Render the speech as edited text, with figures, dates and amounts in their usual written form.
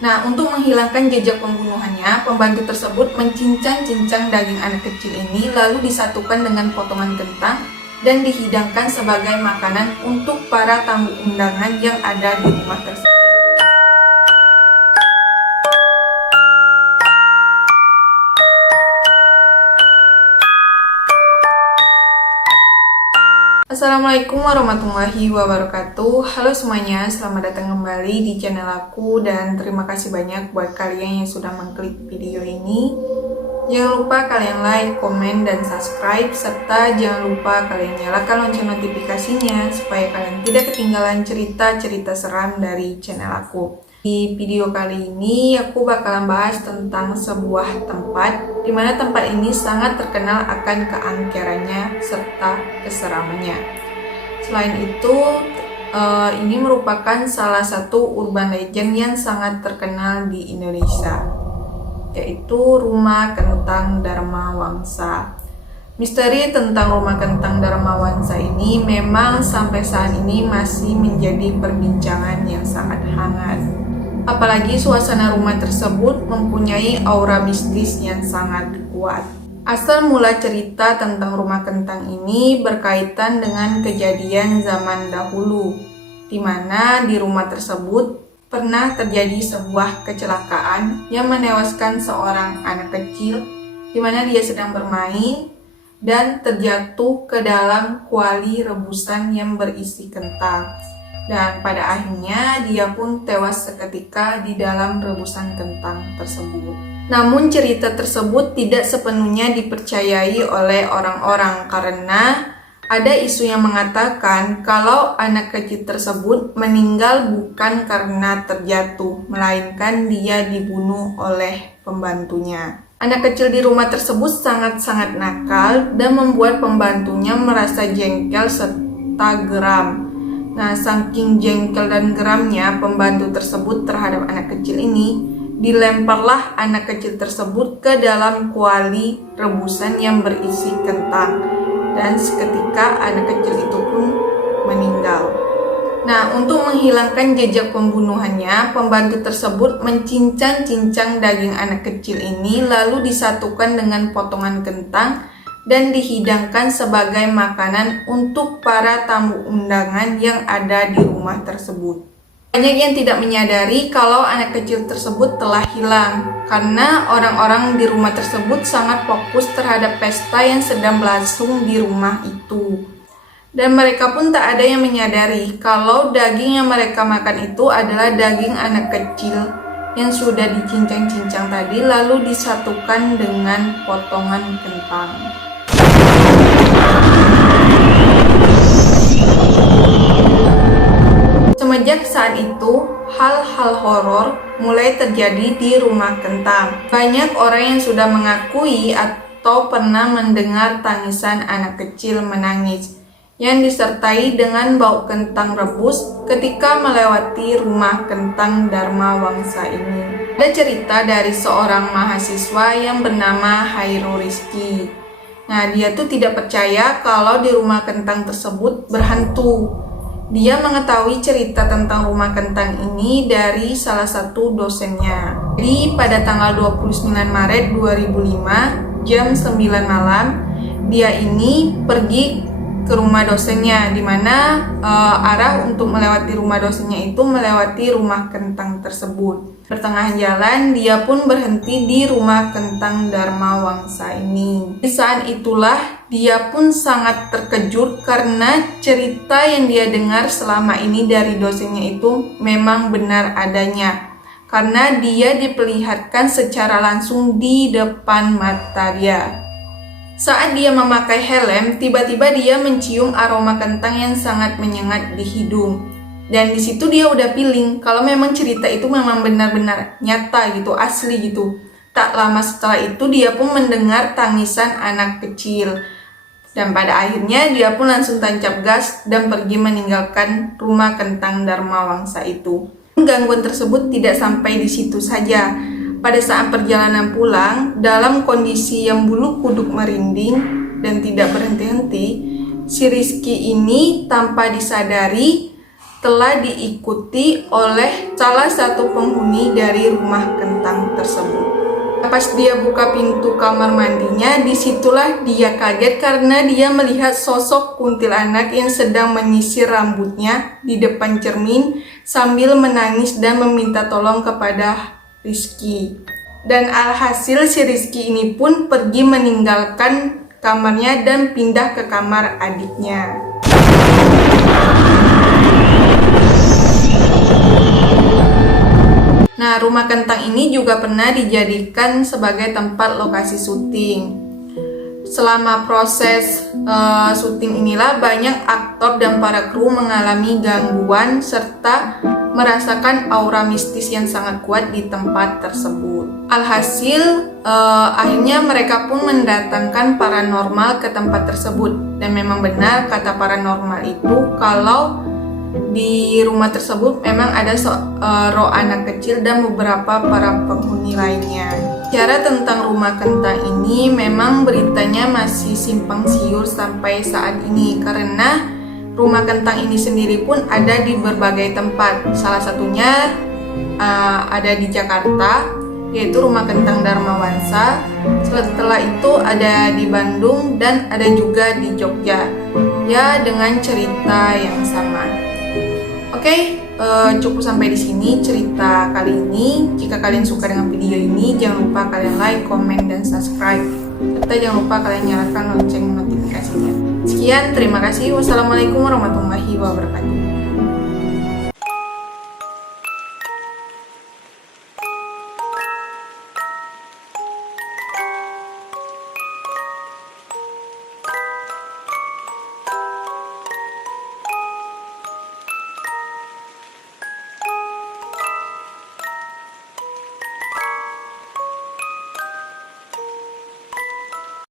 Nah, untuk menghilangkan jejak pembunuhannya, pembantu tersebut mencincang-cincang daging anak kecil ini lalu disatukan dengan potongan kentang dan dihidangkan sebagai makanan untuk para tamu undangan yang ada di rumah tersebut. Assalamualaikum warahmatullahi wabarakatuh. Halo semuanya, selamat datang kembali di channel aku dan terima kasih banyak buat kalian yang sudah mengklik video ini. Jangan lupa kalian like, komen, dan subscribe, serta jangan lupa kalian nyalakan lonceng notifikasinya supaya kalian tidak ketinggalan cerita-cerita seram dari channel aku. Di video kali ini aku bakalan bahas tentang sebuah tempat di mana tempat ini sangat terkenal akan keangkerannya serta keseramannya. Selain itu, ini merupakan salah satu urban legend yang sangat terkenal di Indonesia, yaitu Rumah Kentang Dharma Wangsa. Misteri tentang Rumah Kentang Dharma Wangsa ini memang sampai saat ini masih menjadi perbincangan yang sangat hangat. Apalagi suasana rumah tersebut mempunyai aura mistis yang sangat kuat. Asal mula cerita tentang Rumah Kentang ini berkaitan dengan kejadian zaman dahulu, di mana di rumah tersebut pernah terjadi sebuah kecelakaan yang menewaskan seorang anak kecil, di mana dia sedang bermain dan terjatuh ke dalam kuali rebusan yang berisi kentang. Dan pada akhirnya dia pun tewas seketika di dalam rebusan kentang tersebut. Namun cerita tersebut tidak sepenuhnya dipercayai oleh orang-orang karena ada isu yang mengatakan kalau anak kecil tersebut meninggal bukan karena terjatuh, melainkan dia dibunuh oleh pembantunya. Anak kecil di rumah tersebut sangat-sangat nakal dan membuat pembantunya merasa jengkel serta geram. Nah, saking jengkel dan geramnya pembantu tersebut terhadap anak kecil ini, dilemparlah anak kecil tersebut ke dalam kuali rebusan yang berisi kentang. Dan seketika anak kecil itu pun meninggal. Nah, untuk menghilangkan jejak pembunuhannya, pembantu tersebut mencincang-cincang daging anak kecil ini lalu disatukan dengan potongan kentang dan dihidangkan sebagai makanan untuk para tamu undangan yang ada di rumah tersebut. Banyak yang tidak menyadari kalau anak kecil tersebut telah hilang karena orang-orang di rumah tersebut sangat fokus terhadap pesta yang sedang berlangsung di rumah itu. Dan mereka pun tak ada yang menyadari kalau daging yang mereka makan itu adalah daging anak kecil yang sudah dicincang-cincang tadi lalu disatukan dengan potongan kentang. Semenjak saat itu, hal-hal horor mulai terjadi di Rumah Kentang. Banyak orang yang sudah mengakui atau pernah mendengar tangisan anak kecil menangis yang disertai dengan bau kentang rebus ketika melewati Rumah Kentang Dharma Wangsa ini. Ada cerita dari seorang mahasiswa yang bernama Hairul Rizky. Nah, dia tuh tidak percaya kalau di rumah kentang tersebut berhantu. Dia mengetahui cerita tentang Rumah Kentang ini dari salah satu dosennya. Jadi pada tanggal 29 Maret 2005 jam 9 malam, dia ini pergi ke rumah dosennya, di mana arah untuk melewati rumah dosennya itu melewati Rumah Kentang tersebut. Pertengahan jalan, dia pun berhenti di Rumah Kentang Dharma Wangsa ini. Di saat itulah, dia pun sangat terkejut karena cerita yang dia dengar selama ini dari dosennya itu memang benar adanya. Karena dia diperlihatkan secara langsung di depan mata dia. Saat dia memakai helm, tiba-tiba dia mencium aroma kentang yang sangat menyengat di hidung. Dan di situ dia udah feeling kalau memang cerita itu memang benar-benar nyata gitu, asli gitu. Tak lama setelah itu dia pun mendengar tangisan anak kecil. Dan pada akhirnya dia pun langsung tancap gas dan pergi meninggalkan Rumah Kentang Dharma Wangsa itu. Gangguan tersebut tidak sampai di situ saja. Pada saat perjalanan pulang, dalam kondisi yang bulu kuduk merinding dan tidak berhenti-henti, si Rizky ini tanpa disadari telah diikuti oleh salah satu penghuni dari rumah kentang tersebut. Pas dia buka pintu kamar mandinya, disitulah dia kaget karena dia melihat sosok kuntilanak yang sedang menyisir rambutnya di depan cermin sambil menangis dan meminta tolong kepada Rizky. Dan alhasil si Rizky ini pun pergi meninggalkan kamarnya dan pindah ke kamar adiknya. Nah, rumah kentang ini juga pernah dijadikan sebagai tempat lokasi syuting. Selama proses syuting inilah banyak aktor dan para kru mengalami gangguan serta merasakan aura mistis yang sangat kuat di tempat tersebut. Alhasil, akhirnya mereka pun mendatangkan paranormal ke tempat tersebut. Dan memang benar kata paranormal itu kalau di rumah tersebut memang ada roh anak kecil dan beberapa para penghuni lainnya. Bicara tentang rumah kentang ini, memang beritanya masih simpang siur sampai saat ini karena rumah kentang ini sendiri pun ada di berbagai tempat. Salah satunya ada di Jakarta, yaitu rumah kentang Darmawansa. Setelah itu ada di Bandung dan ada juga di Jogja, ya dengan cerita yang sama. Oke, cukup sampai di sini cerita kali ini. Jika kalian suka dengan video ini, jangan lupa kalian like, komen, dan subscribe. Serta jangan lupa kalian nyalakan lonceng notifikasinya. Sekian, terima kasih. Wassalamualaikum warahmatullahi wabarakatuh.